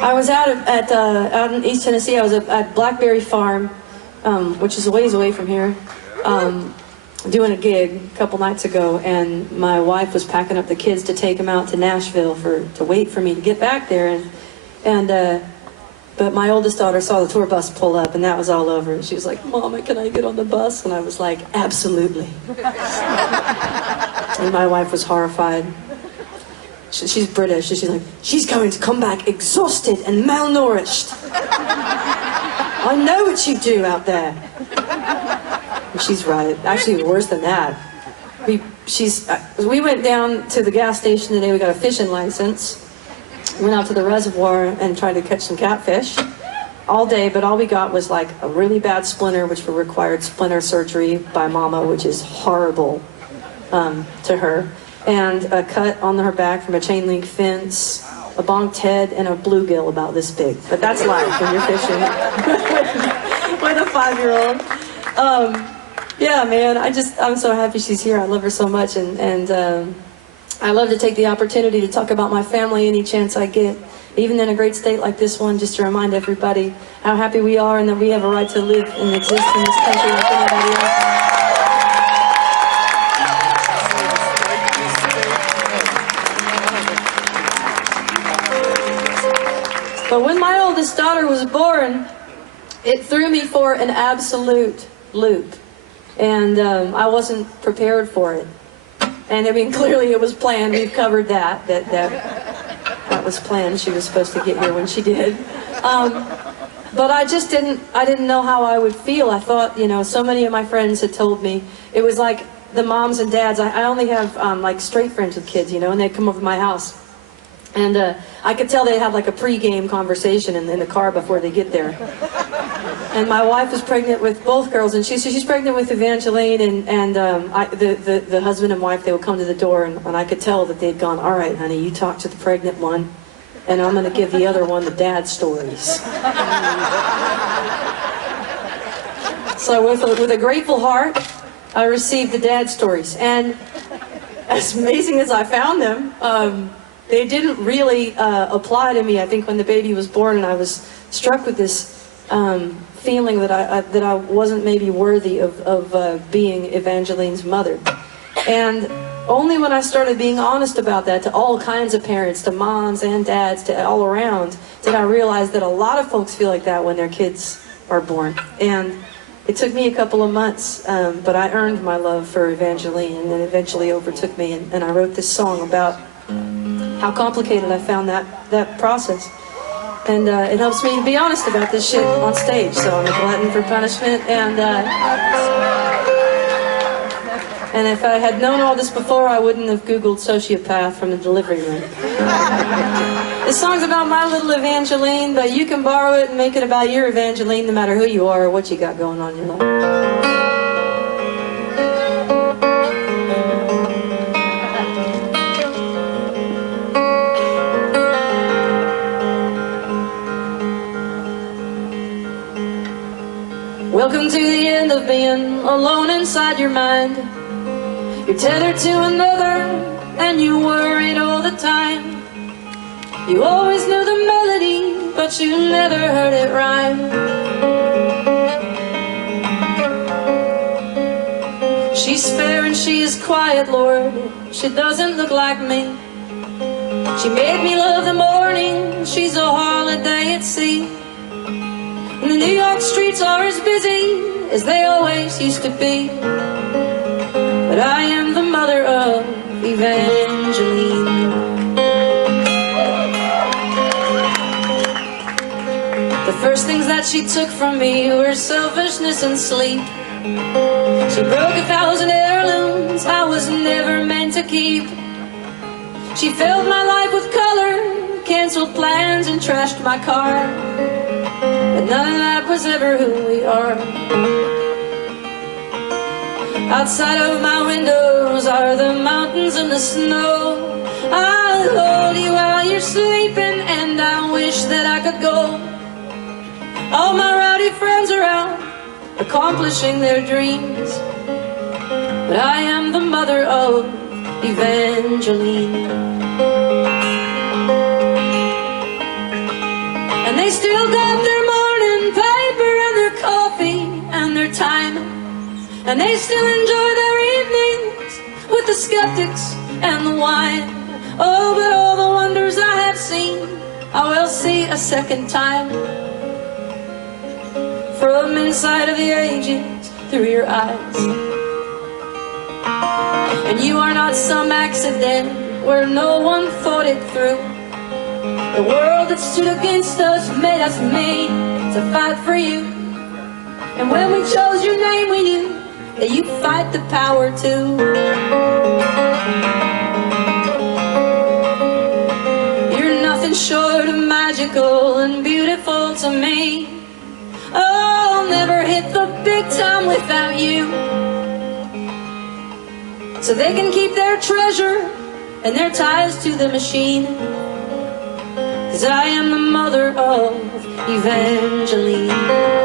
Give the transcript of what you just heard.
I was out in East Tennessee. I was at Blackberry Farm, which is a ways away from here, doing a gig a couple nights ago, and my wife was packing up the kids to take them out to Nashville to wait for me to get back there, but my oldest daughter saw the tour bus pull up, and that was all over. And she was like, "Mama, can I get on the bus?" And I was like, "Absolutely." And my wife was horrified. She's British. She's like, "She's going to come back exhausted and malnourished. I know what you do out there." And she's right. Actually, worse than that. We went down to the gas station today. We got a fishing license. Went out to the reservoir and tried to catch some catfish all day, but all we got was like a really bad splinter, which required splinter surgery by Mama, which is horrible to her, and a cut on her back from a chain link fence, a bonked head, and a bluegill about this big. But that's life when you're fishing with a 5-year-old. Yeah, man, I'm so happy she's here. I love her so much, and I love to take the opportunity to talk about my family any chance I get, even in a great state like this one, just to remind everybody how happy we are and that we have a right to live and exist in this country like anybody else. But when my oldest daughter was born, it threw me for an absolute loop, and I wasn't prepared for it. And I mean, clearly it was planned. We've covered that was planned. She was supposed to get here when she did. But I didn't know how I would feel. I thought, so many of my friends had told me, it was like the moms and dads. I only have like straight friends with kids, and they'd come over to my house. And I could tell they'd have like a pre-game conversation in the car before they get there. And my wife is pregnant with both girls, and she's pregnant with Evangeline, and the husband and wife, they would come to the door, and I could tell that they'd gone, "All right, honey, you talk to the pregnant one, and I'm going to give the other one the dad stories." So with a grateful heart, I received the dad stories, and as amazing as I found them, they didn't really apply to me. I think when the baby was born, and I was struck with this feeling that I wasn't maybe worthy of being Evangeline's mother. And only when I started being honest about that to all kinds of parents, to moms and dads, to all around, did I realize that a lot of folks feel like that when their kids are born. And it took me a couple of months, but I earned my love for Evangeline, and then eventually overtook me, and I wrote this song about how complicated I found that process. And it helps me be honest about this shit on stage. So I'm a glutton for punishment. And if I had known all this before, I wouldn't have Googled sociopath from the delivery room. This song's about my little Evangeline, but you can borrow it and make it about your Evangeline, no matter who you are or what you got going on in your life. Welcome to the end of being alone inside your mind. You're tethered to another, and you worried all the time. You always knew the melody, but you never heard it rhyme. She's fair and she is quiet, Lord. She doesn't look like me. She made me love the morning. She's a holiday at sea. And the New York streets are as busy as they always used to be. But I am the mother of Evangeline. The first things that she took from me were selfishness and sleep. She broke 1,000 heirlooms I was never meant to keep. She filled my life with color, canceled plans and trashed my car. But none of that was ever who we are. Outside of my windows are the mountains and the snow. I'll hold you while you're sleeping, and I wish that I could go. All my rowdy friends are out, accomplishing their dreams. But I am the mother of Evangeline. And they still enjoy their evenings with the skeptics and the wine. Oh, but all the wonders I have seen I will see a second time, from inside of the ages through your eyes. And you are not some accident where no one thought it through. The world that stood against us made us made to fight for you. And when we chose your name, we knew that you'd fight the power too. You're nothing short of magical and beautiful to me. Oh, I'll never hit the big time without you. So they can keep their treasure and their ties to the machine. 'Cause I am the mother of Evangeline.